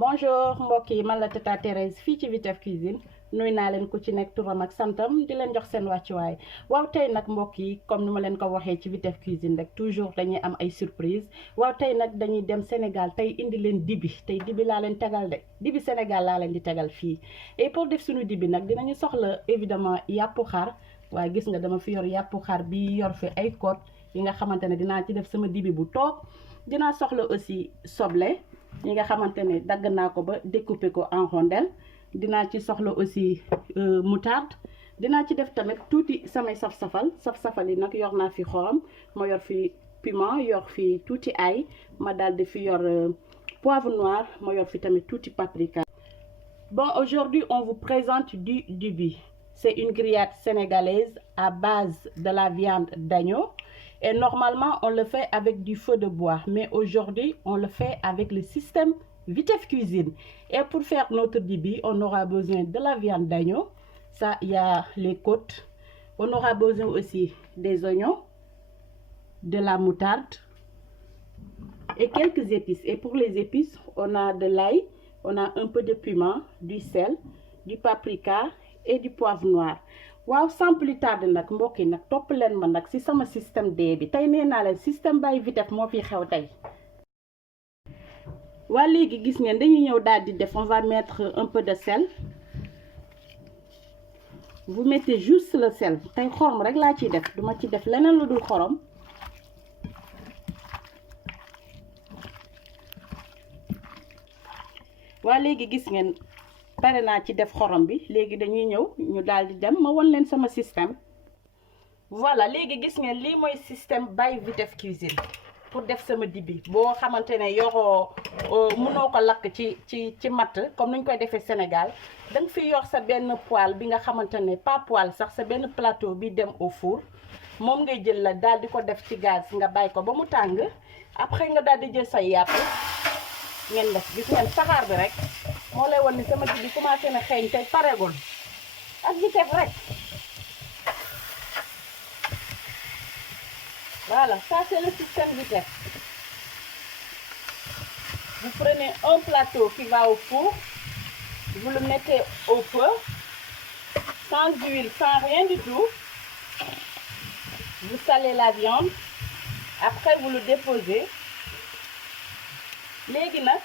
bonjour mbokk yi man la Tata Thérèse fii ci Vitef Cuisine nuy naa leen ku ci nekk turam ak santam di leen jox seen wàccuwaay waaw tey nag mbokk yi comme ni ma leen ko waxee ci Vitef Cuisine rek toujours dañuy am ay surprise waaw tey nag dañuy dem Sénégal tey indi leen dibi tey dibi laa leen tegal de dibi Sénégal laa leen di tegal fii et pour def suñu dibi nag dinañu soxla évidemment yàppu xar waaye gis nga dama fi yor yàppu xar bi yor fi ay côte yi nga xamante ne dinaa ci def sama dibi bu toog dinaa soxla aussi soble yi nga xamante ne dagg naa ko ba découper ko en rondelle dinaa ci soxla aussi moutarde dinaa ci def tamit tuuti samay saf-safal yi nag yor naa fi xorom ma yor fi piment yor fi tuuti ail ma daal di fi yor poivre noir ma yor fi tamit tuuti paprika. Bon, aujourd'hui on vous présente du dibi. C'est une grillade sénégalaise à base de la viande d'agneau. Et normalement, on le fait avec du feu de bois. Mais aujourd'hui, on le fait avec le système Vitef Cuisine. Et pour faire notre dibi, on aura besoin de la viande d'agneau. Ça, il y a les côtes. On aura besoin aussi des oignons, de la moutarde et quelques épices. Et pour les épices, on a de l'ail, on a un peu de piment, du sel, du paprika et du poivre noir. waaw sans plus tarder nag mbokk yi nag topp leen ma nag ci sama système D bi tey nee naa leen système by Vitef moo fi xew tey. waa léegi gis ngeen dañuy ñëw daal di def on va mettre un peu de sel. Vous mettez juste le sel tey xorom rek laa ciy def duma ci def leneen lu dul xorom. waa léegi gis ngeen. pare naa ci def xorom bi léegi dañuy ñëw ñu daal di dem ma won leen sama système. voilà léegi gis ngeen lii mooy système by Vitef Cuisine pour def sama dibi boo xamante ne yoroo mënoo ko lakk ci matt comme ni ñu koy defee Sénégal da nga fi yor sa benn poêle bi nga xamante ne pas poêle sax sa benn plateau bi dem au four moom ngay jël la daal di ko def ci gaz nga bàyyi ko ba mu tàng après nga daal di jël sa yàpp ngeen def gis ngeen saxaar bi rek. moo lay wan ni sama dibi commencé na xeeñ tey pareegul ak Vitef rek voilà ça c'est le système Vitef. Vous prenez un plateau qui va au four, vous le mettez au feu sans huile, sans rien du tout. Vous salez la viande, après vous le déposez. léegi nag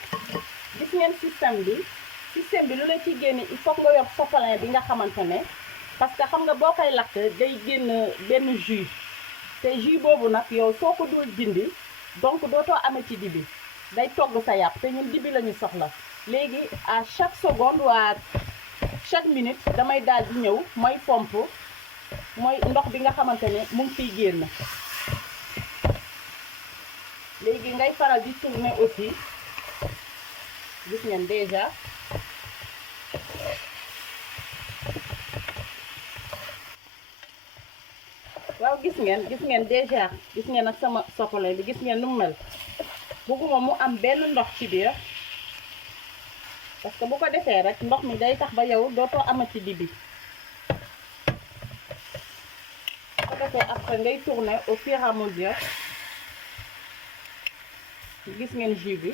gis ngeen système bi lu la ci génne il faut nga yor sopalin bi nga xamante ne parce que xam nga boo koy lakk day génn benn jus te jus boobu nag yow soo ko dul dindi donc dootoo amee ci dibi day togg sa yàpp te ñun dibi la ñu soxla léegi à chaque seconde waa chaque minute damay daal di ñëw mooy pompe mooy ndox bi nga xamante ne mu ngi fiy génn léegi ngay faral di tourner aussi gis ngeen déjà waaw gis ngeen déjà gis ngeen ak sama sopalin bi gis ngeen nu mu mel bëgguma mu am benn ndox ci biir parce que bu ko defee rek ndox mi day tax ba yow dootoo amati dibi bu ko defee après ngay tourner au fur et à mesure gis ngeen jus bi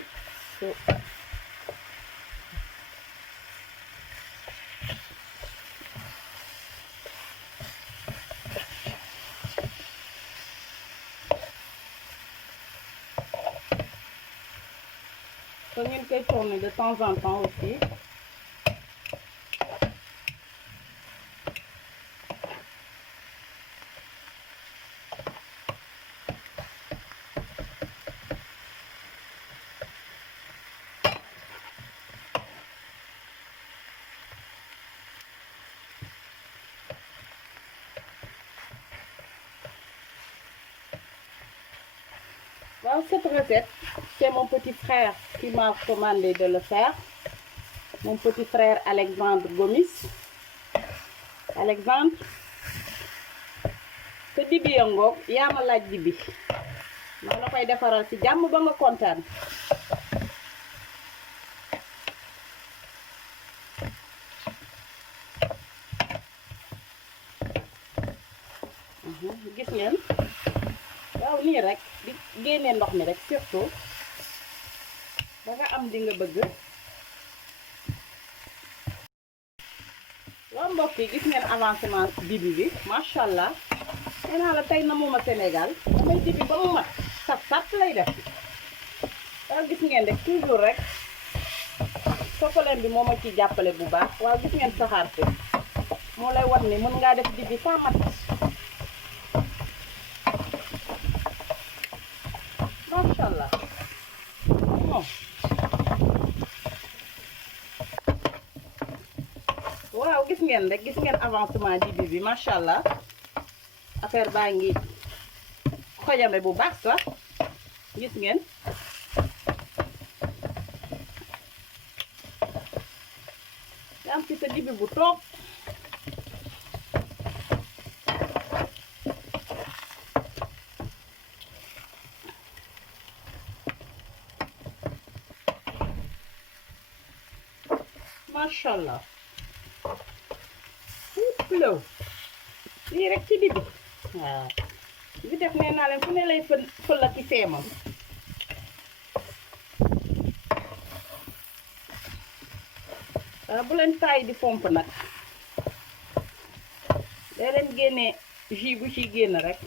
kon ngeen koy tourner de temps en temps aussi. Dans cette recette, c'est mon petit frère qui m'a commandé de le faire. Mon petit frère Alexandre Gomis. Alexandre, te dibi ya ngoog yaa ma laaj dibi maa la koy defaral ci jàmm ba nga kontaan. Gis ngeen waaw nii rek di génnee ndox mi rek surtout ba nga am di nga bëgg waaw mbokk yi gis ngeen avancement dibi bi macha allah nee naa la tey namuma Sénégal damay dibi ba mu mat sap lay def waaw gis ngeen rek toujours rek Sokolem bi moo ma ciy jàppale bu baax waaw gis ngeen saxaar si moo lay wan ni mën ngaa def dibi sans mat macha allah moom waaw gis ngeen rek gis ngeen avancement dibi bi macha allah affaire baa ngi xojame bu baax sax gis ngeen nga am ci sa dibi bu toog macha allah low lii rek ci dibi waaw bi def nee naa leen fu ne lay fëlla ci feemam bu leen taay di pomp nag day leen génnee jus bu ci génn rek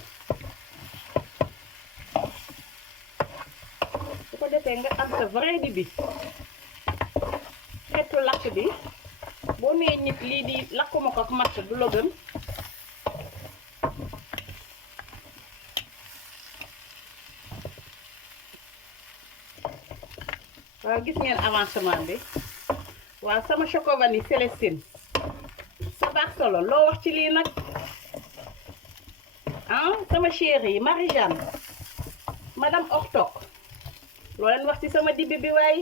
su ko defee nga am sa vrai dibi xeetu lakk bi boo nee nit lii di lakkuma ko ak matt du la gën waaw gis ngeen avancement bi waaw sama Choco Vanille Célestine sa baax solo loo wax ci lii nag ah sama chérie Marie-Jeanne madame Ortok loo leen wax ci sama dibi bi waay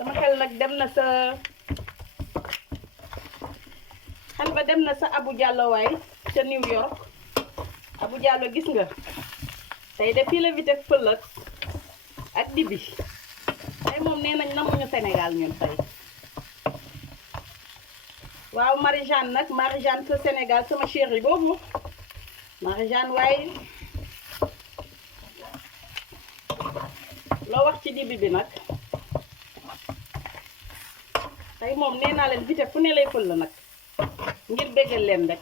sama xel nag dem na sa xel ba dem na sa Abu Diallo waay ca New York Abu Diallo gis nga tey de fii la vite fëlëg ak dibi tey moom nee nañ namuñu Sénégal ñun tey waaw Marie-Jeanne nag Marie-Jeanne sa Sénégal sama chérie boobu Marie-Jeanne waaye loo wax ci dibi bi nag tey moom nee naa leen vite fu ne lay fël la nag ngir béggal leen rek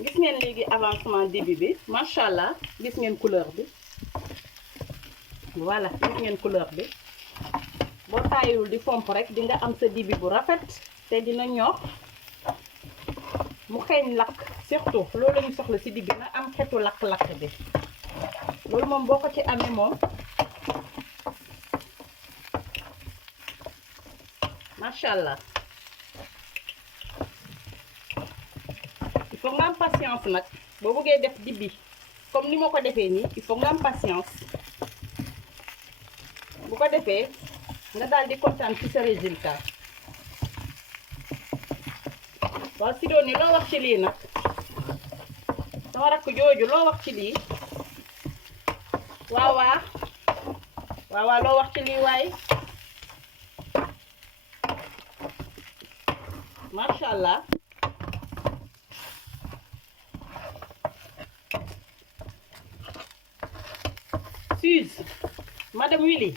gis ngeen léegi avancement dibi bi macha allah gis ngeen couleur bi voilà gis ngeen couleur bi boo tàyyiwul di fomp rek di nga am sa dibi bu rafet te dina ñor mu xeeñ lakk surtout loolu la ñu soxla ci dibi na am xetu lakk-lakk bi loolu moom boo ko ci amee moom macha allah il faut nga am patience nag boo bëggee def dibi comme ni ma ko defee nii il faut nga am patience bu ko defee nga daal di kontaan ci sa résultat waaw si doon ni loo wax ci lii nag sama rakk jooju loo wax ci lii waaw waaw loo wax ci lii waay macha allah Suze madame Willy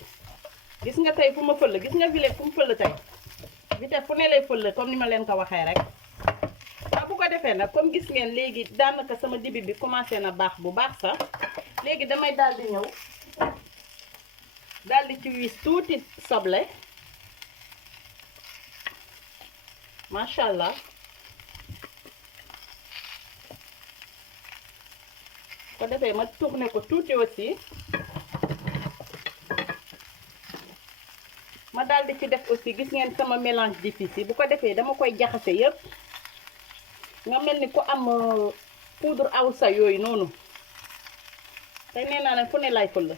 gis nga tey fu ma fël gis nga village fu mu fël tey vite fu ne lay fël comme ni ma leen ko waxee rek waaw bu ko defee nag comme gis ngeen léegi daanaka sama dibi bi commencé na baax bu baax sax léegi damay daal di ñëw daal di ci wis tuuti soble macha allah ko defee ma tourné ko tuuti aussi ma daal di ci def aussi gis ngeen sama mélange d'épices yi bu ko defee dama koy jaxase yëpp nga mel ni ku am poudre awsa yooyu noonu tey nee naa leen fu ne lay fël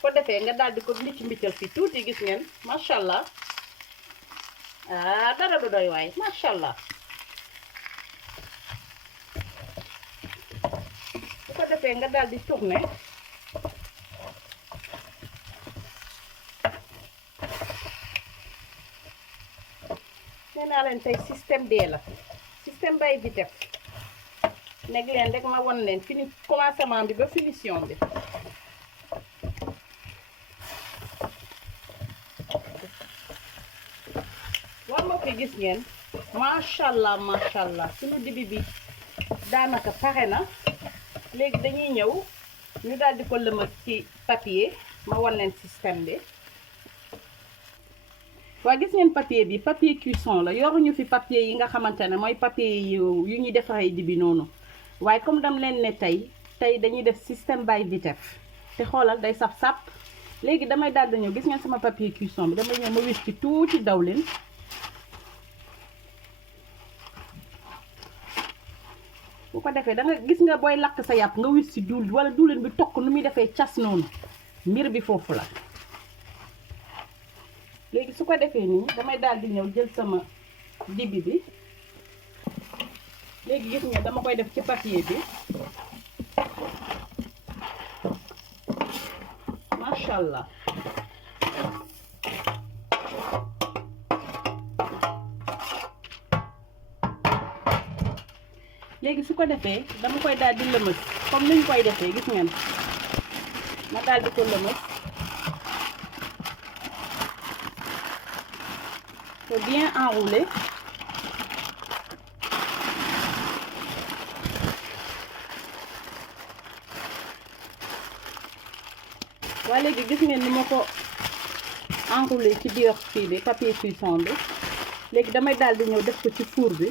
ko defee nga daal di ko mbiccal fii tuuti gis ngeen macha allah ah dara du doy waay macha allah bu ko defee nga daal di tourner nee naa leen tey système D la système bay vite nekk leen rek ma won leen fini commencement bi ba finition bi waaw mbokk yi gis ngeen macha allah suñu dibi bi daanaka pare na léegi dañuy ñëw ñu daal di ko lëmas ci papier ma wan leen système bi. waa gis ngeen papier bi papier cuisson la yoruñu fi papier yi nga xamante ne mooy papier yu ñuy defaree dibi noonu waaye comme dam leen ne tey dañuy def système by Vitef te xoolal day saf sàpp. léegi damay daal di ñëw gis ngeen sama papier cuisson bi damay ñëw ma wis ci tuuti dawlin bu ko defee da nga gis nga booy lakk sa yàpp nga wis ci duul wala duulin bi tokk nu muy defee cas noonu mbir bi foofu la. léegi su ko defee nii damay daal di ñëw jël sama dibi bi léegi gis nga dama koy def ci papier bi macha allah. léegi su ko defee dama koy daal di lëmës comme ni ñu koy defee gis ngeen ma daal di ko lëmës c'est bien enroulé. waa léegi gis ngeen ni ma ko enroulé ci biir fii bi papier cuisson bi léegi damay daal di ñëw def ko ci four bi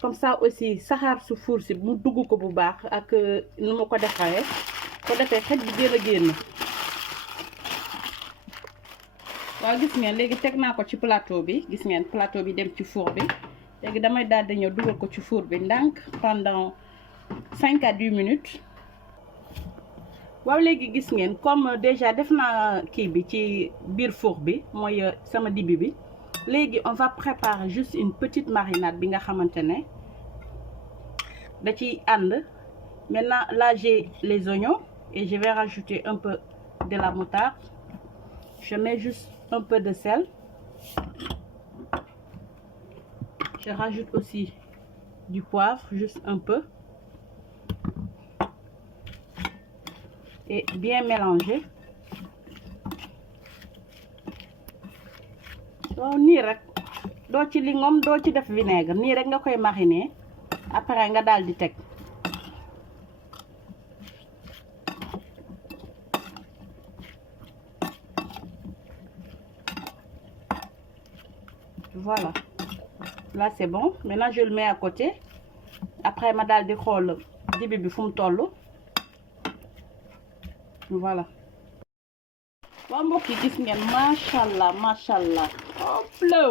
comme ça aussi saxaar su four si mu dugg ko bu baax ak nu ma ko defaree ko defee xet bi gën a génn. waaw gis ngeen léegi teg naa ko ci plateau bi gis ngeen plateau bi dem ci four bi léegi damay daal di ñëw dugal ko ci four bi ndànk pendant 5 à 10 minutes. waaw léegi gis ngeen comme déjà def naa kii bi ci biir four bi mooy sama dibi bi léegi on va préparer juste une petite marinade bi nga xamante ne da ciy ànd. Maintenant là j'ai les oignons et je vais rajouter un peu de la moutarde. Je mets juste un peu de sel. Je rajoute aussi du poivre, juste un peu. Et bien mélanger. waaw nii rek doo ci lingom doo ci def vinaigre nii rek nga koy mariner après nga daal di teg. Voilà, là c'est bon. Maintenant je le mets à côté. Après ma daal di xool dibi bi fu mu toll. Voilà. waaw mbokk yi gis ngeen macha allah hop la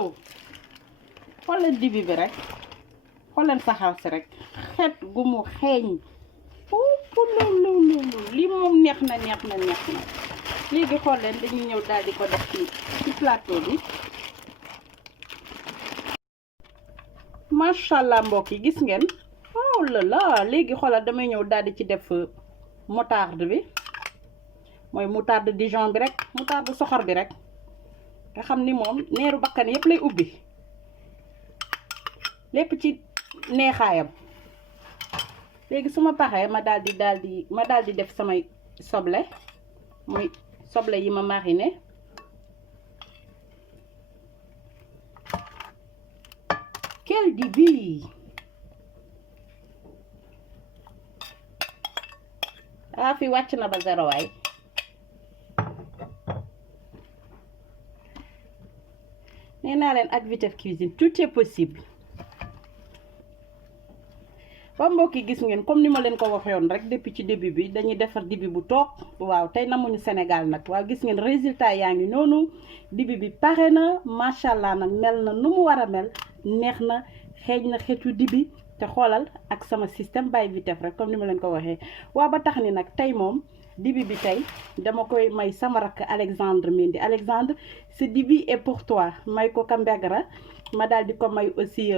xoolal dibi bi rek xoolal saxaar si rek xet gu mu xeeñ lii moom neex na. léegi xool leen dañuy ñëw daal di ko def ci plateau bi. macha allah mbokk yi gis ngeen oh là là léegi xoolal damay ñëw daal di ci def moutarde bi. mooy moutarde Dijon bi rek moutarde soxor bi rek nga xam ni moom neeru bakkan yépp lay ubbi lépp ci neexaayam. léegi su ma paree ma daal di def samay soble muy soble yi ma mariné. quel dibi fi wàcc na ba zéro waay. nee naa leen ak Vitef Cuisine tout est possible. ba mbokk yi gis ngeen comme ni ma leen ko waxoon rek depuis ci début bi dañuy defar dibi bu toog waaw tey namuñu Sénégal nag waaw gis ngeen résultat yaa ngi noonu dibi bi pare na macha allah nag mel na nu mu war a mel neex na xeeñ na xeetu dibi te xoolal ak sama système by Vitef rek comme ni ma leen ko waxee. waaw ba tax ni nag tey moom dibi bi tey dama koy may sama rakk Alexandre Mendy. Alexandre ce dibi est pour toi may ko Kambegra ma daal di ko may aussi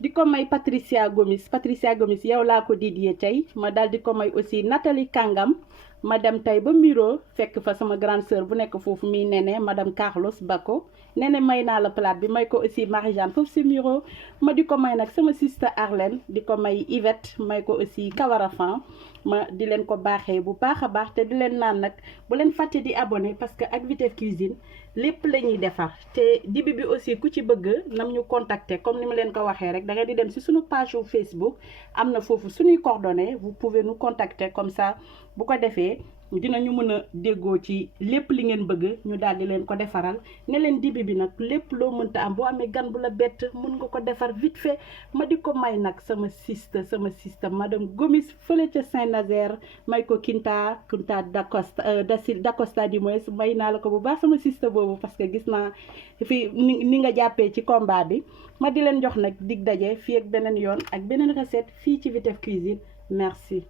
di ko may Patricia Gomis yow laa ko dédié tey ma daal di ko may aussi Nathalie Kangam ma dem tey ba Miro fekk fa sama grande sœur bu nekk foofu mi Néné madame Carlos Bako Néné may naa la plate bi may ko aussi Marie-Jeanne foofu si Miro ma di ko may nag sama sister Arlène di ko may Yvette may ko aussi Kawarafan ma di leen ko baaxee bu baax a baax te di leen naan nag bu leen fàtte di abonné parce que ak Vitef Cuisine lépp la ñuy defar te dibi bi aussi ku ci bëgg nam ñu contacter comme ni ma leen ko waxee rek da ngay di dem ci suñu page Facebook am na foofu suñuy coordonnées vous pouvez nous contacter comme ça bu ko defee dinañu mën a déggoo ci lépp li ngeen bëgg ñu daal di leen ko defaral ne leen dibi bi nag lépp loo mënta am boo amee gan bu la bett mën nga ko defar vite fait ma di ko may nag sama siste madame Gomis fële ca Saint-Nazaire may ko Kinta Dacosta du moins may naa la ko bu baax sama siste boobu parce que gis naa fi ni nga jàppee ci combat bi ma di leen jox nag dig daje fii ak beneen yoon ak beneen recette fii ci Vitef Cuisine merci